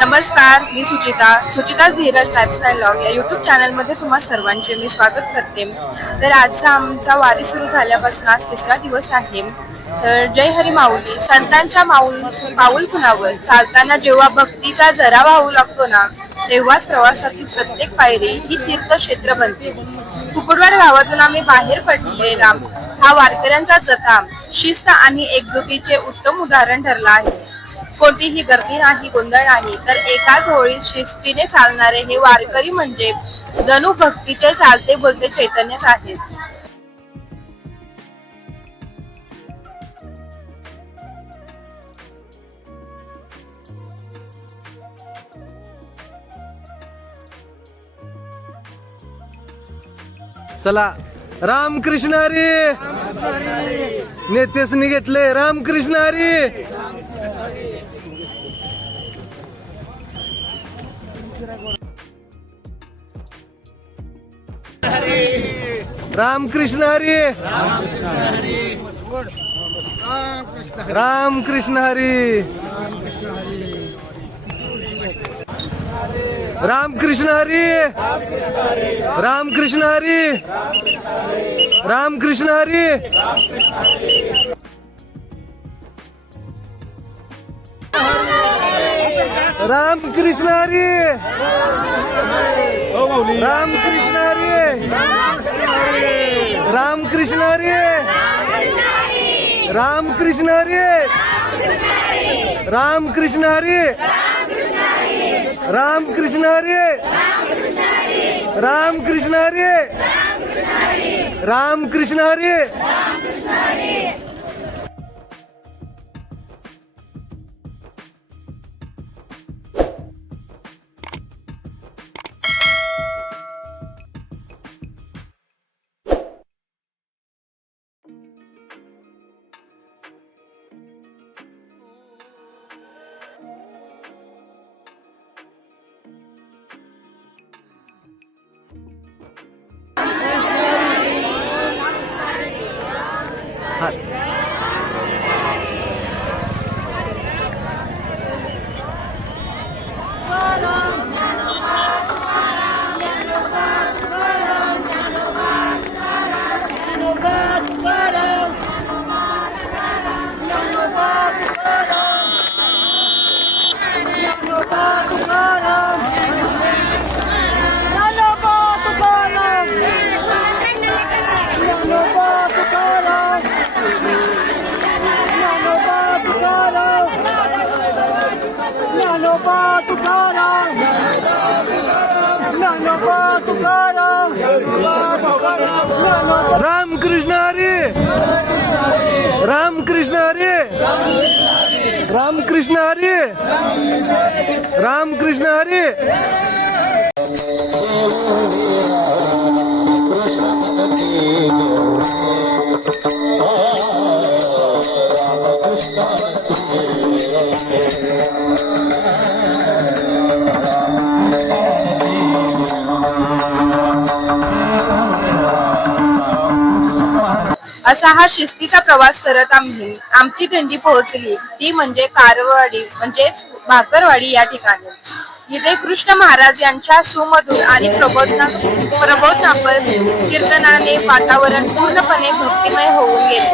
नमस्कार, मी Suchita Dheeraj lifestyle blog या YouTube चॅनलमध्ये तुम्हा सर्वांचे मी स्वागत करते. तर आजचा आमचा वारी सुरू झाल्यापासून आज तिसरा दिवस आहे. तर जय हरी माऊली. संतांच्या पाऊल खुणावर चालताना जेव्हा भक्तीचा जरा वाहू लागतो ना, तेव्हाच प्रवासातील प्रत्येक पायरी ही तीर्थक्षेत्र बनते. कुकुडवाड गावातून आम्ही बाहेर पडलेला हा वारकऱ्यांचा जथा शिस्त आणि एकजुटीचे उत्तम उदाहरण ठरला आहे. कोणतीही गर्दी नाही, गोंधळ नाही, तर एकाच होळीत शिस्तीने चालणारे हे वारकरी म्हणजे जणू भक्तीचे चालते बोलते चैतन्यच आहेत. चला रामकृष्ण हरी. नेतेसनी घेतले रामकृष्ण हरी. रामकृष्ण हरी. रामकृष्ण हरी. रामकृष्ण हरी. रामकृष्ण हरी. रामकृष्ण हरी. रामकृष्ण हरी. रामकृष्ण हरी. रामकृष्ण हरी. रामकृष्ण हरी. रामकृष्ण हरी. रामकृष्ण हरी. रामकृष्ण हरी. रामकृष्ण हरी. रामकृष्ण हरी. रामकृष्ण हरी. रामकृष्ण हरी. रामकृष्ण हरी. असा हा शिस्तीचा प्रवास करत आमची दिंडी पोहोचली ती म्हणजे कारवाडी म्हणजेच भाकरवाडी या ठिकाणी. इथे कृष्ण महाराज यांच्या सुमधुर आणि प्रबोधनापर कीर्तनाने वातावरण पूर्णपणे भक्तिमय होऊन गेले.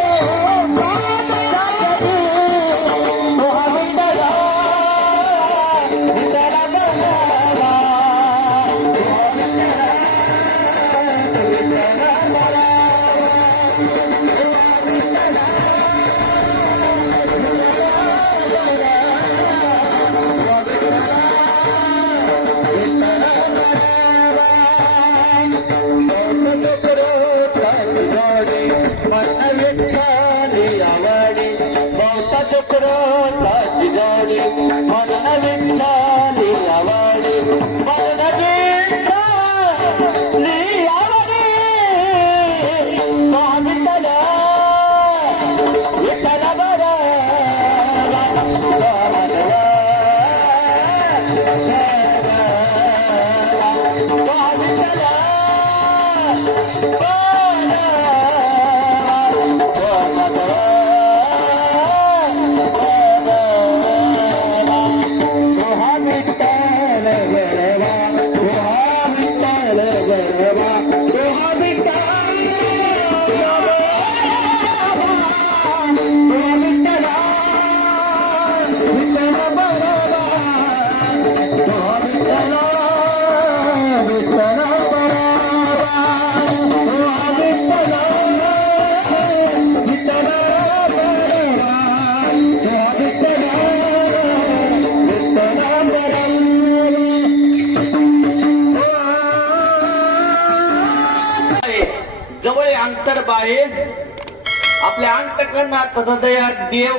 हृदयात देव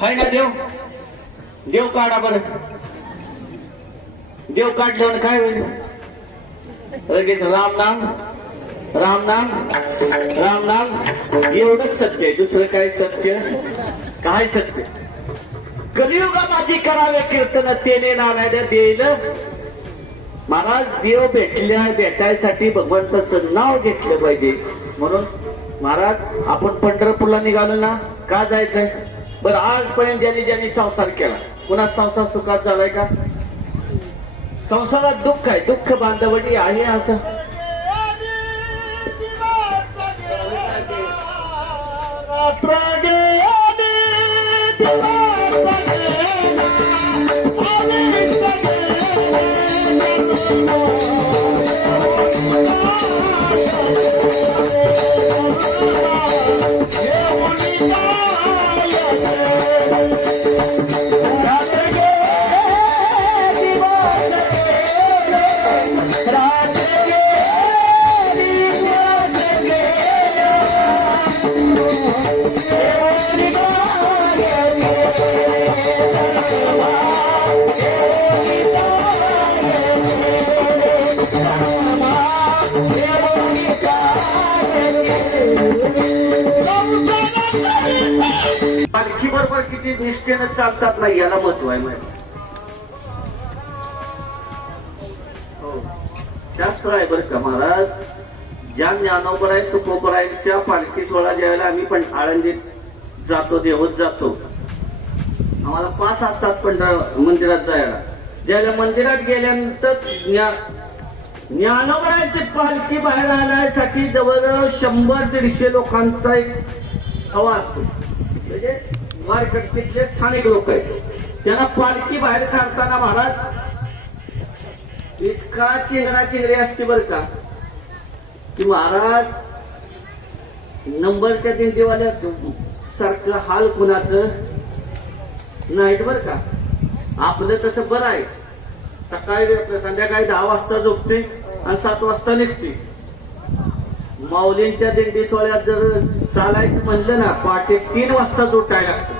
हाय ना देव देव काढा बरं देव काढल्यावर काय होईल लगेच राम नाम राम नाम राम नाम एवढंच सत्य आहे दुसरं काय सत्य काय सत्य कलियुगा माझी करावे कीर्तन तेने नारायण देईल महाराज देव भेटायसाठी भगवंताचं नाव घेतलं पाहिजे म्हणून महाराज आपण पंढरपूरला निघालो ना का जायचंय बरं आजपर्यंत ज्यांनी संसार केला पुन्हा संसार सुखात झालाय का संसारात दुःख आहे दुःख बांधवडी आहे असं पालखी बरोबर किती निष्ठेनं चालतात ना याला महत्व आहे माहिती हो शास्त्र आहे बरं का महाराज ज्या ज्ञानोबर आहेत तुकोबरायांच्या पालखी सोहळा ज्यावेळेला आम्ही पण आळंदीत जातो देवत जातो आम्हाला पास असतात पण मंदिरात जायला ज्यावेळेला मंदिरात गेल्यानंतर ज्ञानोबरायांची पालखी बाहेर आणण्यासाठी जवळजवळ 100-150 लोकांचा एक हवा असतो म्हणजे मार्केटचे स्थानिक लोक आहेत त्यांना पालखी बाहेर काढताना महाराज इतका चिंगरी असते बर का की महाराज नंबरच्या दिंडीवाल्या सारखं हाल कुणाचं नाही बर का आपलं तसं बरं आहे सकाळी संध्याकाळी 10 वाजता झोपते आणि 7 वाजता निघते माऊलींच्या दिंडी सोहळ्यात जर चालायचं म्हणलं ना पहाटे 3 वाजता उठायला लागतं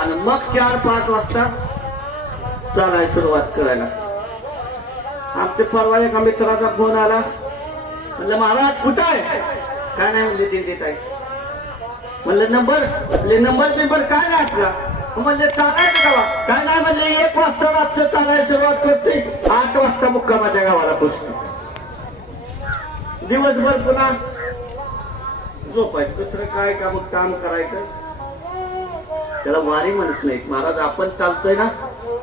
आणि मग 4-5 वाजता चालायला सुरुवात करायला आमच्या परवा एका मित्राचा फोन आला म्हणलं महाराज कुठं आहे काय नाही म्हणले दिंडीत आहे म्हणलं नंबर बिंबर काय नाही आपला म्हणजे चालायचं गावा काय नाही म्हणले 1 वाजता रातचं चालायला सुरुवात करते 8 वाजता मुक्कामाच्या गावाला पोचतो दिवसभर पुन्हा झोपायचं दुसरं काय काम करायचं त्याला वारी म्हणत नाही महाराज आपण चालतोय ना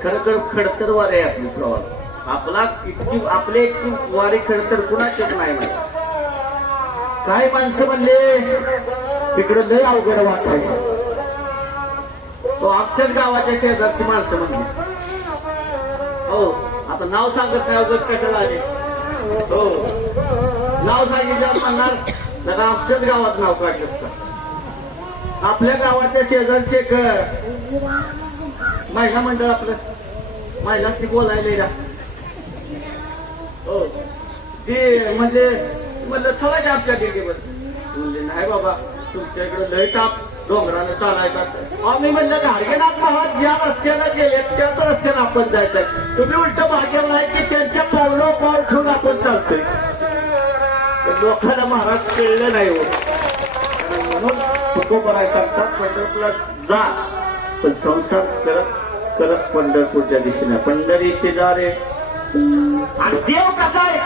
खरं खडतर वारी आहे आपली प्रवास आपले इतकी वारी खडतर कुणाच्याच नाही म्हणत काही माणसं म्हणले तिकडं लय अवघड वाटायचं तो आमच्याच गावाच्या शेजारची माणसं म्हणली हो आता नाव सांगत नाही अवघड कशाला आले हो नाव सांगितल्यावर म्हणणार जरा आमच्याच गावात नाव काढलं असतं आपल्या गावाच्या शेजारचे महिला मंडळ आपलं महिलाच ती बोलायला हो ते म्हणलं चला की आपल्या दिल्लीवर म्हणजे नाही बाबा तुमच्या इकडे लय ताप डोंगरानं चालायचं असतं आम्ही म्हणलं गाडगेनाथ महाराज ज्या रस्त्यानं गेले त्याच रस्त्यानं आपण जायचंय तुम्ही उलट भाग्य नाही की त्यांच्या पावलं पाऊल ठेवून आपण चालतोय लोकांना महाराज कळलं नाही होत म्हणून तुकोबराय सांगतात पंढरपूरला जा पण संसार करत करत पंढरपूरच्या दिशेने पंढरी शेजारे आणि देव कसा आहे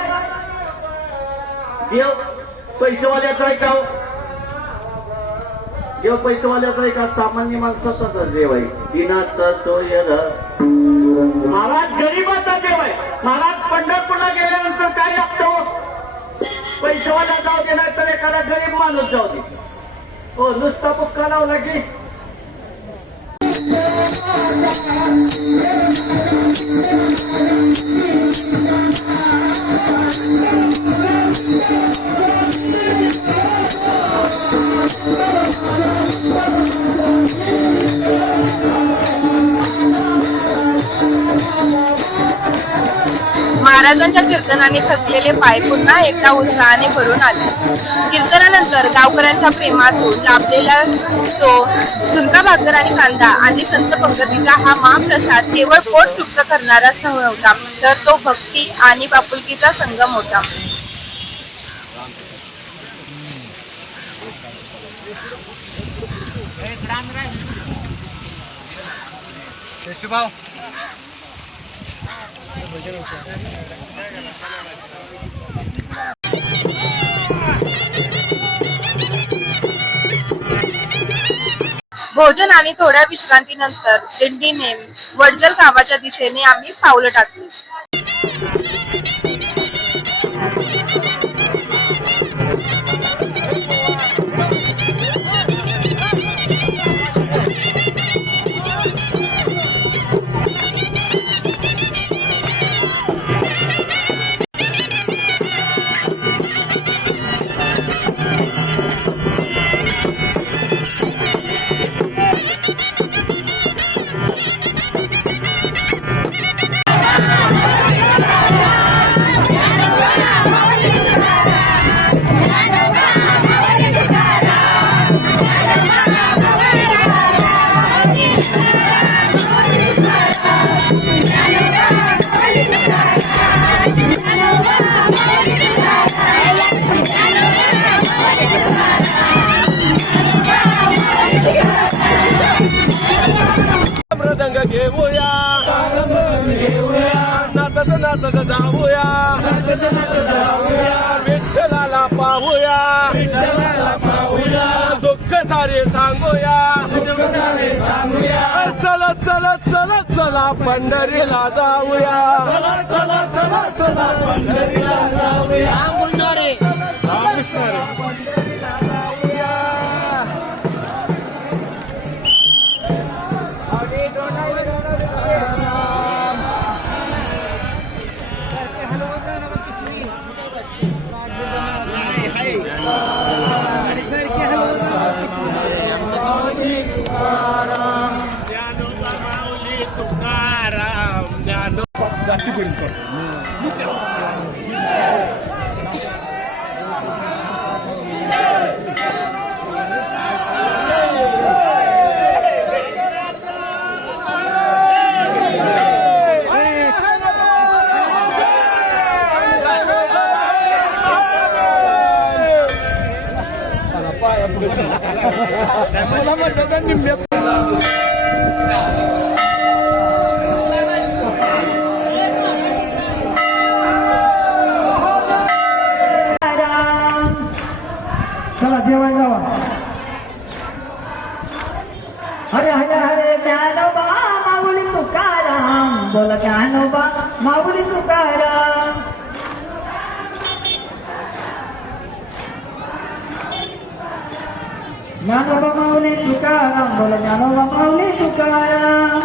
देव पैसेवाल्याचा आहे का देव पैसेवाल्याचा आहे का सामान्य माणसाचा देव आहे दिनाचा सोयर महाराज गरीबाचा देव आहे महाराज पंढरपूरला गेल्यानंतर काय लागतं पैसेवाला जाऊ दे नाही तर एखादा गरीब माणूस जाऊ दे हो नुसता बुक्का लावला की महाराजांच्या कीर्तनाने थकलेले पाय पुन्हा एकदा उत्साहाने भरून आले. कीर्तनानंतर गावकऱ्यांच्या प्रेमातून लाभलेला तो झुणका भाकर आणि कांदा आणि संत पंगतीचा हा महाप्रसाद केवळ पोट तृप्त करणाराच नव्हता, तर तो भक्ती आणि आपुलकीचा संगम होता. भोजन आणि थोड्या विश्रांतीनंतर दिंडीने वडजल गावाच्या दिशेने आम्ही पावलं टाकली. मृदंग घेऊया नाचत नाचत जाऊया विठ्ठलाला पाहूया दुःख सारे सांगूया चला चला चला चला पंढरीला जाऊया चला चला चला पंढरीला जाऊया चला जेवण जावा. हरे हरे हरे ज्ञानोबा माऊली तुकाराम बोला ज्ञानोबा माऊली तुकाराम. ज्ञानोबा माऊली तुकाराम बोला ज्ञानोबा माऊली तुकाराम.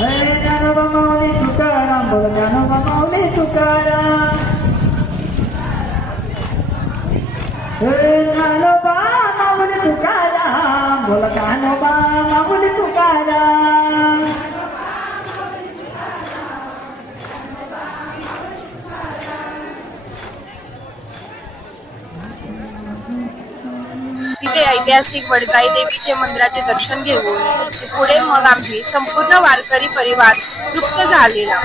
हरे ज्ञानोबा माऊली तुकाराम बोला ज्ञानोबा माऊली तुकाराम. ज्ञानोबा माऊली तुकाराम बोला ज्ञानोबा माऊली तुकाराम. तिथे ऐतिहासिक वडजाई देवीचे मंदिराचे दर्शन घेऊन पुढे मग आम्ही संपूर्ण वारकरी परिवार तृप्त झालेला.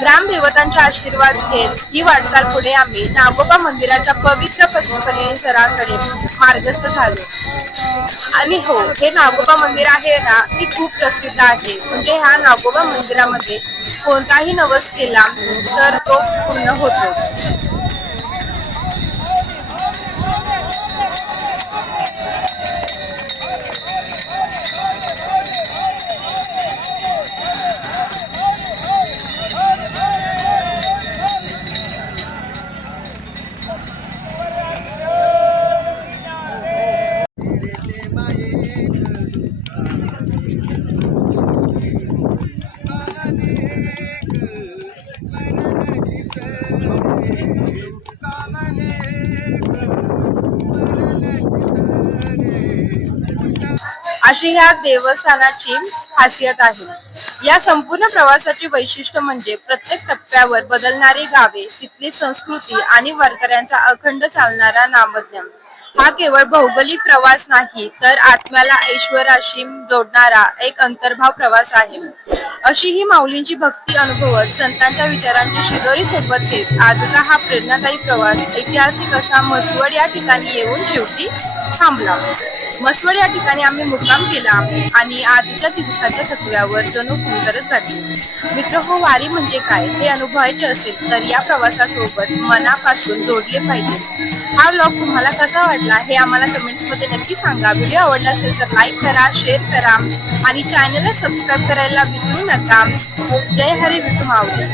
ग्रामदेवतांचा आशीर्वाद घेत ही वाटचाल पुढे आम्ही नागोबा मंदिराच्या पवित्र परिसराकडे मार्गस्थ झालो. आणि हो, हे नागोबा मंदिर आहे ना, ती खूप प्रसिद्ध आहे. म्हणजे ह्या नागोबा मंदिरामध्ये कोणताही नवस केला तर तो पूर्ण होतो. अशी ह्या देवस्थानाची खासियत आहे. या संपूर्ण प्रवासाचे वैशिष्ट्य म्हणजे प्रत्येक टप्प्यावर बदलणारी गावे, तिथली संस्कृती आणि वारकऱ्यांचा अखंड चालणारा नामज्ञान. हा केवळ भौगोलिक प्रवास नाही, तर आत्म्याला ऐश्वर्याशी जोडणारा एक अंतर्भाव प्रवास आहे. अशी ही माऊलींची भक्ती अनुभवत, संतांच्या विचारांची शिदोरी सोबत घेत आजचा हा प्रेरणादायी प्रवास ऐतिहासिक असा म्हसवड या ठिकाणी येऊन शेवटी थांबला. म्हसवड या ठिकाणी आम्ही मुक्काम केला आणि आजच्या दिवसाच्या थकव्यावर जणू फुंकरच घातली. मित्र हो, वारी म्हणजे काय हे अनुभवायचे असेल तर या प्रवासासोबत मनापासून जोडले पाहिजे. हा व्लॉग तुम्हाला कसा वाटला हे आम्हाला कमेंट्स मध्ये नक्की सांगा. व्हिडिओ आवडला असेल तर लाईक करा, शेअर करा आणि चॅनलला सबस्क्राईब करायला विसरू नका. जय हरी विठू माऊली.